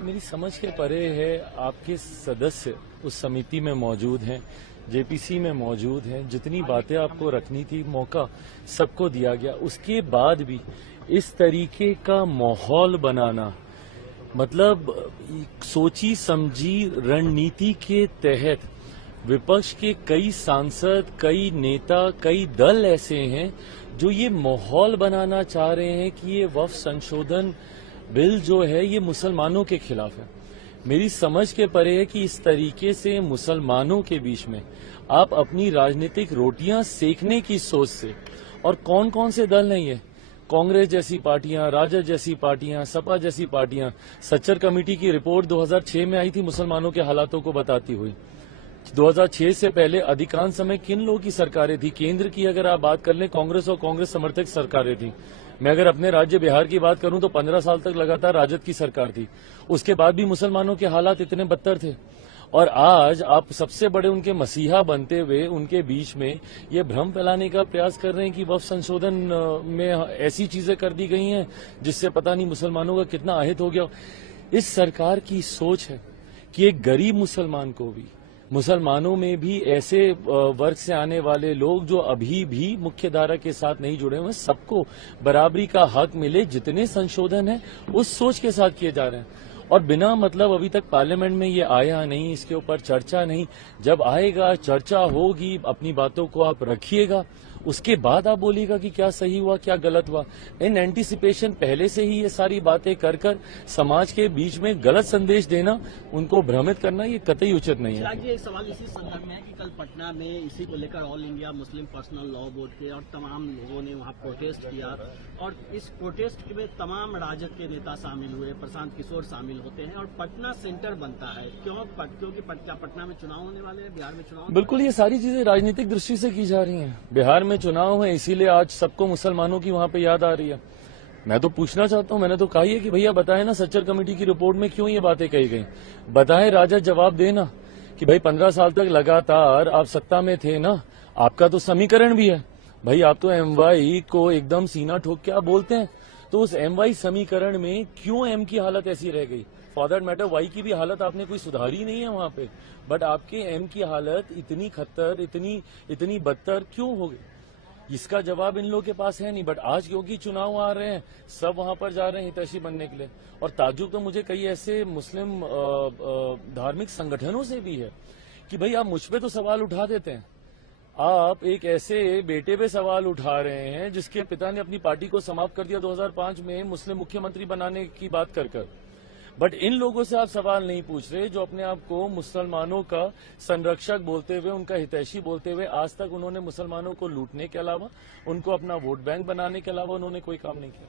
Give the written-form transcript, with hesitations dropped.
मेरी समझ के परे है। आपके सदस्य उस समिति में मौजूद हैं, जेपीसी में मौजूद हैं। जितनी बातें आपको रखनी थी मौका सबको दिया गया, उसके बाद भी इस तरीके का माहौल बनाना, मतलब सोची समझी रणनीति के तहत विपक्ष के कई सांसद, कई नेता, कई दल ऐसे हैं जो ये माहौल बनाना चाह रहे हैं कि ये वक्फ संशोधन बिल जो है ये मुसलमानों के खिलाफ है। मेरी समझ के परे है कि इस तरीके से मुसलमानों के बीच में आप अपनी राजनीतिक रोटियां सेकने की सोच से, और कौन कौन से दल नहीं है, कांग्रेस जैसी पार्टियां, राजद जैसी पार्टियां, सपा जैसी पार्टियां। सच्चर कमेटी की रिपोर्ट 2006 में आई थी मुसलमानों के हालातों को बताती हुई। 2006 से पहले अधिकांश समय किन लोगों की सरकारें थी? केंद्र की अगर आप बात कर लें, कांग्रेस और कांग्रेस समर्थक सरकारें थी। मैं अगर अपने राज्य बिहार की बात करूं तो 15 साल तक लगातार राजद की सरकार थी। उसके बाद भी मुसलमानों के हालात इतने बदतर थे। और आज आप सबसे बड़े उनके मसीहा बनते हुए उनके बीच में ये भ्रम फैलाने का प्रयास कर रहे हैं कि वक्फ संशोधन में ऐसी चीजें कर दी गई हैं जिससे पता नहीं मुसलमानों का कितना अहित हो गया। इस सरकार की सोच है कि एक गरीब मुसलमान को भी, मुसलमानों में भी ऐसे वर्ग से आने वाले लोग जो अभी भी मुख्यधारा के साथ नहीं जुड़े हुए, सबको बराबरी का हक मिले। जितने संशोधन हैं उस सोच के साथ किए जा रहे हैं, और बिना मतलब अभी तक पार्लियामेंट में ये आया नहीं, इसके ऊपर चर्चा नहीं। जब आएगा, चर्चा होगी, अपनी बातों को आप रखिएगा, उसके बाद आप बोलिएगा कि क्या सही हुआ, क्या गलत हुआ। इन एंटीसिपेशन पहले से ही ये सारी बातें कर समाज के बीच में गलत संदेश देना, उनको भ्रमित करना, ये कतई उचित नहीं है। एक सवाल इसी संदर्भ में है कि कल पटना में इसी को लेकर all India Muslim personal law board के और तमाम लोगों ने वहां प्रोटेस्ट किया, और इस प्रोटेस्ट में तमाम राजद के नेता शामिल हुए, प्रशांत किशोर शामिल होते हैं, और पटना सेंटर बनता है। क्योंकि पटना में चुनाव होने वाले हैं, बिहार में चुनाव। बिल्कुल, ये सारी चीजें राजनीतिक दृष्टि से की जा रही हैं। बिहार में चुनाव है, इसीलिए आज सबको मुसलमानों की वहां पे याद आ रही है। मैं तो पूछना चाहता हूं, मैंने तो कहा है कि भैया बताएं ना, सच्चर कमेटी की रिपोर्ट में क्यों ये बातें कही गई। बताएं, राजद जवाब देना कि भाई 15 साल तक लगातार आप सत्ता में थे ना, आपका तो समीकरण भी है भाई। आप तो एमवाई को एकदम सीना ठोक के आप बोलते हैं, तो उस एमवाई समीकरण में क्यों एम की हालत ऐसी रह गई? फॉर दैट मैटर वाई की भी हालत आपने कोई सुधारी नहीं है वहां पे, बट आपके एम की हालत इतनी खतर, इतनी बदतर क्यों हो गई? इसका जवाब इन लोगों के पास है नहीं। बट आज क्योंकि चुनाव आ रहे हैं, सब वहां पर जा रहे हैं हितैषी बनने के लिए। और ताज्जुब तो मुझे कई ऐसे मुस्लिम धार्मिक संगठनों से भी है कि भाई आप मुझ पे तो सवाल उठा देते हैं, आप एक ऐसे बेटे पे सवाल उठा रहे हैं जिसके पिता ने अपनी पार्टी को समाप्त कर दिया 2005 में मुस्लिम मुख्यमंत्री बनाने की बात कर। बट इन लोगों से आप सवाल नहीं पूछ रहे जो अपने आप को मुसलमानों का संरक्षक बोलते हुए, उनका हितैषी बोलते हुए, आज तक उन्होंने मुसलमानों को लूटने के अलावा, उनको अपना वोट बैंक बनाने के अलावा उन्होंने कोई काम नहीं किया।